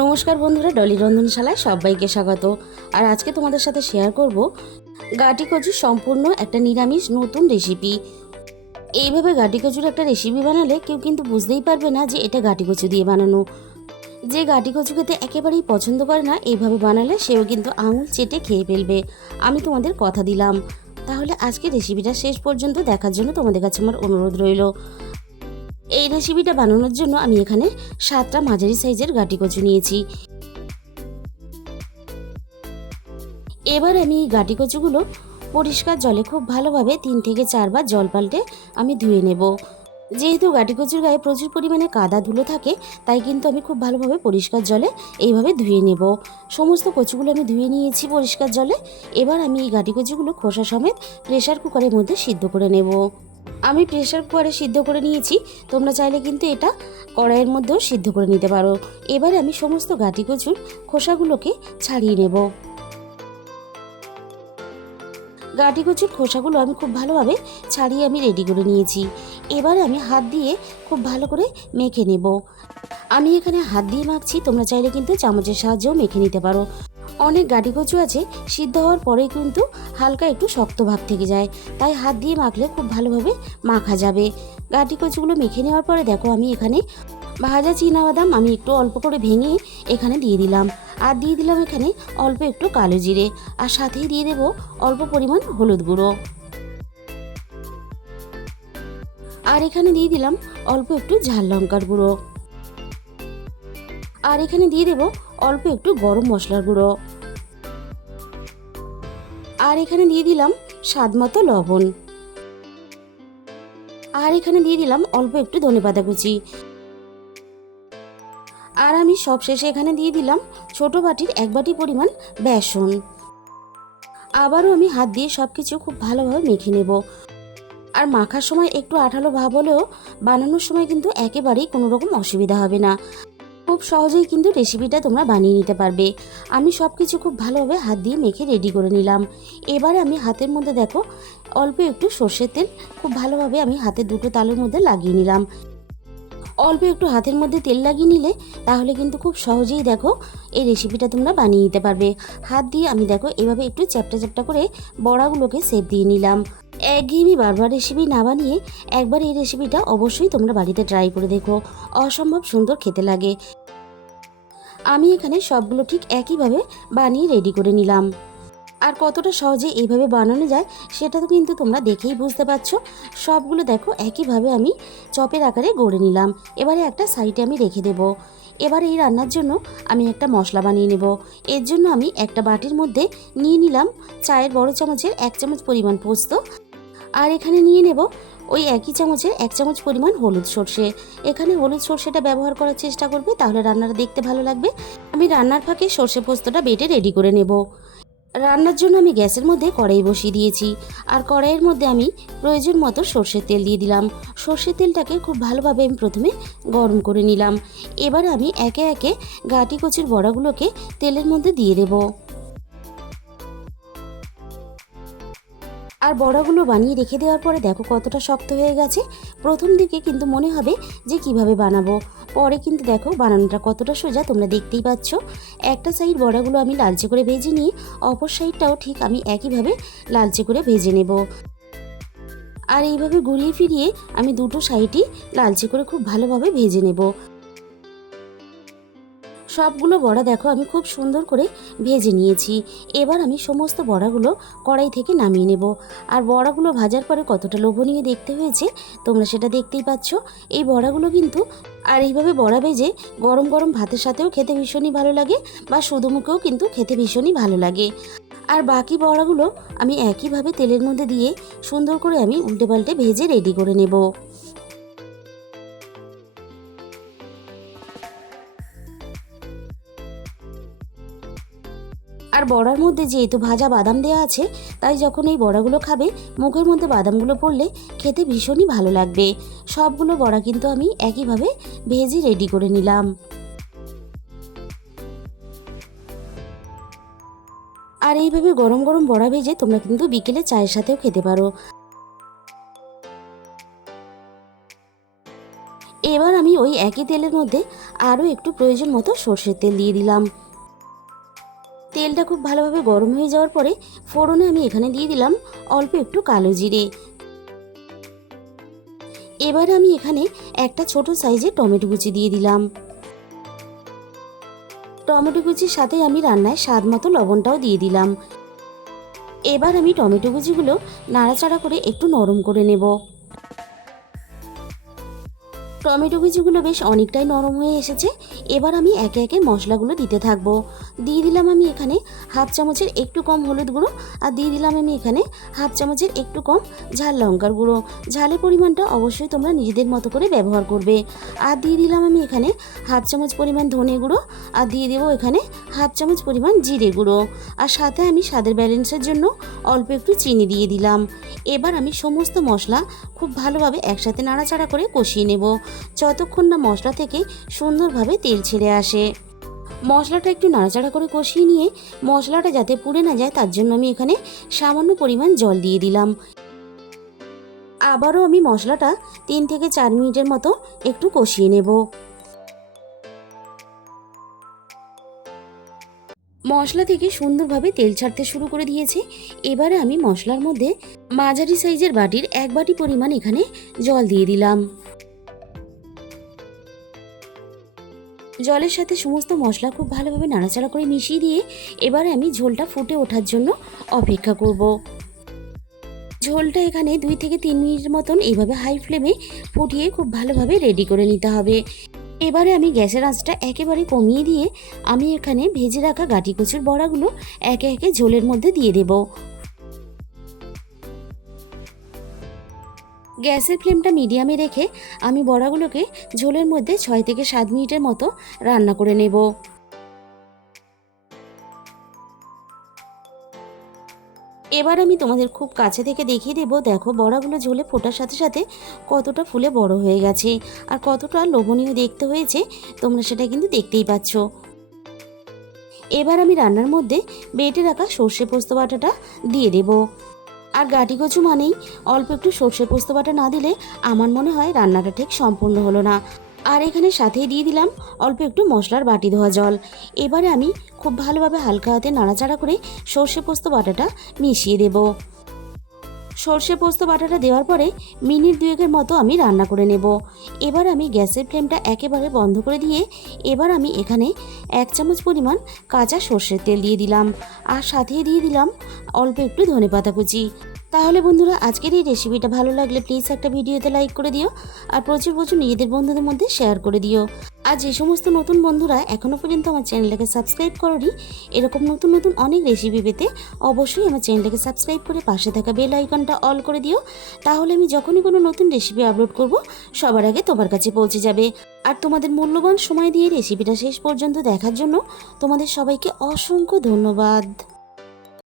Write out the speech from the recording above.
নমস্কার বন্ধুরা, ডলি রন্ধনশালায় সবাইকে স্বাগত। আর আজকে তোমাদের সাথে শেয়ার করব গাটি কচুর সম্পূর্ণ একটা নিরামিষ নতুন রেসিপি। এইভাবে গাটি কচুর একটা রেসিপি বানালে কেউ কিন্তু বুঝতেই পারবে না যে এটা গাটি কচু দিয়ে বানানো। যে গাটি কচু খেতে একেবারেই পছন্দ করে না, এইভাবে বানালে সেও কিন্তু আঙুল চেটে খেয়ে ফেলবে, আমি তোমাদের কথা দিলাম। তাহলে আজকে রেসিপিটা শেষ পর্যন্ত দেখার জন্য তোমাদের কাছে আমার অনুরোধ রইল। এই রেসিপিটা বানানোর জন্য আমি এখানে 7টা মাঝারি সাইজের গাটি কচু নিয়েছি। এবার আমি এই গাটি কচুগুলো পরিষ্কার জলে খুব ভালোভাবে 3 থেকে 4 বার জল পাল্টে আমি ধুয়ে নেব। যেহেতু গাটি কচুর গায়ে প্রচুর পরিমাণে কাদা ধুলো থাকে, তাই কিন্তু আমি খুব ভালোভাবে পরিষ্কার জলে এইভাবে ধুয়ে নেব। সমস্ত কচুগুলো আমি ধুয়ে নিয়েছি পরিষ্কার জলে। এবার আমি এই গাটি কচুগুলো খোসা সমেত প্রেসার কুকারের মধ্যে সিদ্ধ করে নেব। আমি প্রেসার কুকারে সিদ্ধ করে নিয়েছি, তোমরা চাইলে কিন্তু এটা কড়াইয়ের মধ্যেও সিদ্ধ করে নিতে পারো। এবারে আমি সমস্ত গাটি কচুর খোসাগুলোকে ছাড়িয়ে নেব। গাটি কচুর খোসাগুলো আমি খুব ভালোভাবে ছাড়িয়ে আমি রেডি করে নিয়েছি। এবারে আমি হাত দিয়ে খুব ভালো করে মেখে নেব। আমি এখানে হাত দিয়ে মাখছি, তোমরা চাইলে কিন্তু চামচের সাহায্যেও মেখে নিতে পারো। অনেক গাটি কচু আছে সিদ্ধ হওয়ার পরেই কিন্তু হালকা একটু শক্ত ভাব থেকে যায়, তাই হাত দিয়ে মাখলে খুব ভালোভাবে মাখা যাবে। গাটি কচুগুলো মেখে নেওয়ার পরে দেখো আমি এখানে ভাজা চীনাবাদাম আমি একটু অল্প করে ভেঙে এখানে দিয়ে দিলাম। আর দিয়ে দিলাম এখানে অল্প একটু কালো জিরে, আর সাথেই দিয়ে দেবো অল্প পরিমাণ হলুদ গুঁড়ো। আর এখানে দিয়ে দিলাম অল্প একটু ঝাল লঙ্কার গুঁড়ো। আর এখানে দিয়ে দেবো অল্প একটু গরম মশলার গুঁড়ো। আর এখানে দিয়ে দিলাম স্বাদ মতো লবণ। আর এখানে দিয়ে দিলাম অল্প একটু ধনেপাতা কুচি। আর আমি সবশেষে এখানে দিয়ে দিলাম ছোট বাটির 1 বাটি পরিমাণ বেসন। আবারও আমি হাত দিয়ে সব কিছু খুব ভালোভাবে মেখে নেব। আর মাখার সময় একটু আঠালো ভাব হলেও বানানোর সময় কিন্তু একেবারেই কোনো রকম অসুবিধা হবে না। খুব সহজেই কিন্তু রেসিপিটা তোমরা বানিয়ে নিতে পারবে। আমি সব কিছু খুব ভালোভাবে হাত দিয়ে মেখে রেডি করে নিলাম। এবারে আমি হাতের মধ্যে দেখো অল্প একটু সর্ষের তেল খুব ভালোভাবে আমি হাতের দুটো তালুর মধ্যে লাগিয়ে নিলাম। অল্প একটু হাতের মধ্যে তেল লাগিয়ে নিলে তাহলে কিন্তু খুব সহজেই দেখো এই রেসিপিটা তোমরা বানিয়ে নিতে পারবে। হাত দিয়ে আমি দেখো এভাবে একটু চ্যাপটা চ্যাপটা করে বড়াগুলোকে সেপ দিয়ে নিলাম। একঘেয়েমি বারবার রেসিপি না বানিয়ে একবার এই রেসিপিটা অবশ্যই তোমরা বাড়িতে ট্রাই করে দেখো, অসম্ভব সুন্দর খেতে লাগে। আমি এখানে সবগুলো ঠিক একইভাবে বানিয়ে রেডি করে নিলাম। আর কতটা সহজে এইভাবে বানানো যায় সেটা তো কিন্তু তোমরা দেখেই বুঝতে পারছো। সবগুলো দেখো একইভাবে আমি চপের আকারে গড়ে নিলাম। এবারে একটা সাইডে আমি রেখে দেব। এবার এই রান্নার জন্য আমি একটা মশলা বানিয়ে নেব। এর জন্য আমি একটা বাটির মধ্যে নিয়ে নিলাম চায়ের বড় চামচের 1 চামচ পরিমাণ পোস্ত। আর এখানে নিয়ে নেব ওই একই চামচের 1 চামচ পরিমাণ হলুদ সর্ষে। এখানে হলুদ সর্ষেটা ব্যবহার করার চেষ্টা করবে, তাহলে রান্নাটা দেখতে ভালো লাগবে। আমি রান্নার ফাঁকে সর্ষে পোস্তটা বেটে রেডি করে নেব। রান্নার জন্য আমি গ্যাসের মধ্যে কড়াই বসিয়ে দিয়েছি। আর কড়াইয়ের মধ্যে আমি প্রয়োজন মতো সর্ষের তেল দিয়ে দিলাম। সর্ষের তেলটাকে খুব ভালোভাবে আমি প্রথমে গরম করে নিলাম। এবার আমি একে একে গাটি কচুর বড়াগুলোকে তেলের মধ্যে দিয়ে দেব। আর বড়াগুলো বানিয়ে রেখে দেওয়ার পরে দেখো কতটা শক্ত হয়ে গেছে। প্রথম দিকে কিন্তু মনে হবে যে কিভাবে বানাবো, পরে কিন্তু দেখো বানানোটা কতটা সোজা তোমরা দেখতেই পাচ্ছ। একটা সাইড বড়াগুলো আমি লালচে করে ভেজে নিয়ে অপর সাইডটাও ঠিক আমি একইভাবে লালচে করে ভেজে নেব। আর এইভাবে ঘুরিয়ে ফিরিয়ে আমি দুটো সাইডই লালচে করে খুব ভালোভাবে ভেজে নেব। সবগুলো বড়া দেখো আমি খুব সুন্দর করে ভেজে নিয়েছি। এবার আমি সমস্ত বড়াগুলো কড়াই থেকে নামিয়ে নেব। আর বড়াগুলো ভাজার পরে কতটা লোভনীয় দেখতে হয়েছে তোমরা সেটা দেখতেই পাচ্ছ। এই বড়াগুলো কিন্তু আর এইভাবে বড়া ভেজে গরম গরম ভাতের সাথেও খেতে ভীষণই ভালো লাগে, বা শুধু মুখেও কিন্তু খেতে ভীষণই ভালো লাগে। আর বাকি বড়াগুলো আমি একইভাবে তেলের মধ্যে দিয়ে সুন্দর করে আমি উল্টে পাল্টে ভেজে রেডি করে নেব। আর বড়ার মধ্যে যেহেতু ভাজা বাদাম দেওয়া আছে, তাই যখন এই বড়াগুলো খাবে মুখের মধ্যে বাদামগুলো পড়লে খেতে ভীষণই ভালো লাগবে। সবগুলো বড়া কিন্তু আমি একইভাবে ভেজে রেডি করে নিলাম। আর এইভাবে গরম গরম বড়া ভেজে তোমরা কিন্তু বিকেলে চায়ের সাথেও খেতে পারো। এবার আমি ওই একই তেলের মধ্যে আরও একটু প্রয়োজন মতো সর্ষের তেল দিয়ে দিলাম। তেলটা খুব ভালোভাবে গরম হয়ে যাওয়ার পরে ফোড়নে আমি এখানে দিয়ে দিলাম অল্প একটু কালো জিরে। এবার আমি এখানে একটা ছোট সাইজের টমেটো কুচি দিয়ে দিলাম। টমেটো কুচির সাথে আমি রান্নায় স্বাদ মতো লবণটাও দিয়ে দিলাম। এবার আমি টমেটো কুচিগুলো নাড়াচাড়া করে একটু নরম করে নেব। টমেটো কুচিগুলো বেশ অনেকটাই নরম হয়ে এসেছে। এবার আমি একে একে মশলাগুলো দিতে থাকবো। দিয়ে দিলাম আমি এখানে হাফ চামচের একটু কম হলুদ গুঁড়ো, আর দিয়ে দিলাম আমি এখানে হাফ চামচের একটু কম ঝাল লঙ্কার গুঁড়ো। ঝালের পরিমাণটা অবশ্যই তোমরা নিজেদের মতো করে ব্যবহার করবে। আর দিয়ে দিলাম আমি এখানে হাফ চামচ পরিমাণ ধনে গুঁড়ো, আর দিয়ে দেবো এখানে হাফ চামচ পরিমাণ জিরে গুঁড়ো, আর সাথে আমি স্বাদের ব্যালেন্সের জন্য অল্প একটু চিনি দিয়ে দিলাম। এবার আমি সমস্ত মশলা খুব ভালোভাবে একসাথে নাড়াচাড়া করে কষিয়ে নেব, যতক্ষণ না মশলা থেকে সুন্দরভাবে তেল ছেড়ে আসে। মশলাটা একটু নাড়াচাড়া করে কষিয়ে নিয়ে মশলাটা যাতে পুড়ে না যায় তার জন্য আমি এখানে সামান্য পরিমাণ জল দিয়ে দিলাম। আবারও আমি মশলাটা 3 থেকে 4 মিনিটের মতো একটু কষিয়ে নেব। মশলা থেকে সুন্দরভাবে তেল ছাড়তে শুরু করে দিয়েছে। এবারে আমি মশলার মধ্যে মাঝারি সাইজের বাটির 1 বাটি পরিমাণ এখানে জল দিয়ে দিলাম। জলের সাথে সমস্ত মশলা খুব ভালোভাবে নাড়াচাড়া করে মিশিয়ে দিয়ে এবারে আমি ঝোলটা ফুটে ওঠার জন্য অপেক্ষা করব। ঝোলটা এখানে 2 থেকে 3 মিনিটের মতন এইভাবে হাই ফ্লেমে ফুটিয়ে খুব ভালোভাবে রেডি করে নিতে হবে। এবারে আমি গ্যাসের আঁচটা একেবারে কমিয়ে দিয়ে আমি এখানে ভেজে রাখা গাঁটি কচুর বড়াগুলো একে একে ঝোলের মধ্যে দিয়ে দেব। গ্যাসের ফ্লেমটা মিডিয়ামে রেখে আমি বড়াগুলোকে ঝোলের মধ্যে 6 থেকে 7 মিনিটের মতো রান্না করে নেব। এবার আমি তোমাদের খুব কাছে থেকে দেখিয়ে দেব। দেখো বড়াগুলো ঝোলে ফোটার সাথে সাথে কতটা ফুলে বড় হয়ে গেছে আর কতটা লোভনীয় দেখতে হয়েছে, তোমরা সেটা কিন্তু দেখতেই পাচ্ছ। এবার আমি রান্নার মধ্যে বেটে রাখা সর্ষে পোস্ত বাটাটা দিয়ে দেব। আর গাঁটি কচু মানেই অল্প একটু সর্ষে পোস্ত বাটা না দিলে আমার মনে হয় রান্নাটা ঠিক সম্পূর্ণ হলো না। আর এখানে সাথেই দিয়ে দিলাম অল্প একটু মশলার বাটি ধোয়া জল। এবারে আমি খুব ভালোভাবে হালকা হাতে নাড়াচাড়া করে সর্ষে পোস্ত বাটাটা মিশিয়ে দেব। সর্ষে পোস্ত বাটাটা দেওয়ার পরে মিনিট 2 মতো আমি রান্না করে নেব। এবার আমি গ্যাসের ফ্লেমটা একেবারে বন্ধ করে দিয়ে এবার আমি এখানে 1 চামচ পরিমাণ কাঁচা সর্ষের তেল দিয়ে দিলাম, আর সাথে দিয়ে দিলাম অল্প একটু ধনেপাতা কুচি। তাহলে বন্ধুরা আজকের এই রেসিপিটা ভালো লাগলে প্লিজ একটা ভিডিওতে লাইক করে দিও, আর প্রচুর প্রচুর নিজেদের বন্ধুদের মধ্যে শেয়ার করে দিও। আর যে সমস্ত নতুন বন্ধুরা এখনও পর্যন্ত আমার চ্যানেলটাকে সাবস্ক্রাইব করোনি, এরকম নতুন নতুন অনেক রেসিপি পেতে অবশ্যই আমার চ্যানেলটাকে সাবস্ক্রাইব করে পাশে থাকা বেল আইকনটা অল করে দিও। তাহলে আমি যখনই কোনো নতুন রেসিপি আপলোড করব সবার আগে তোমার কাছে পৌঁছে যাবে। আর তোমাদের মূল্যবান সময় দিয়ে রেসিপিটা শেষ পর্যন্ত দেখার জন্য তোমাদের সবাইকে অসংখ্য ধন্যবাদ।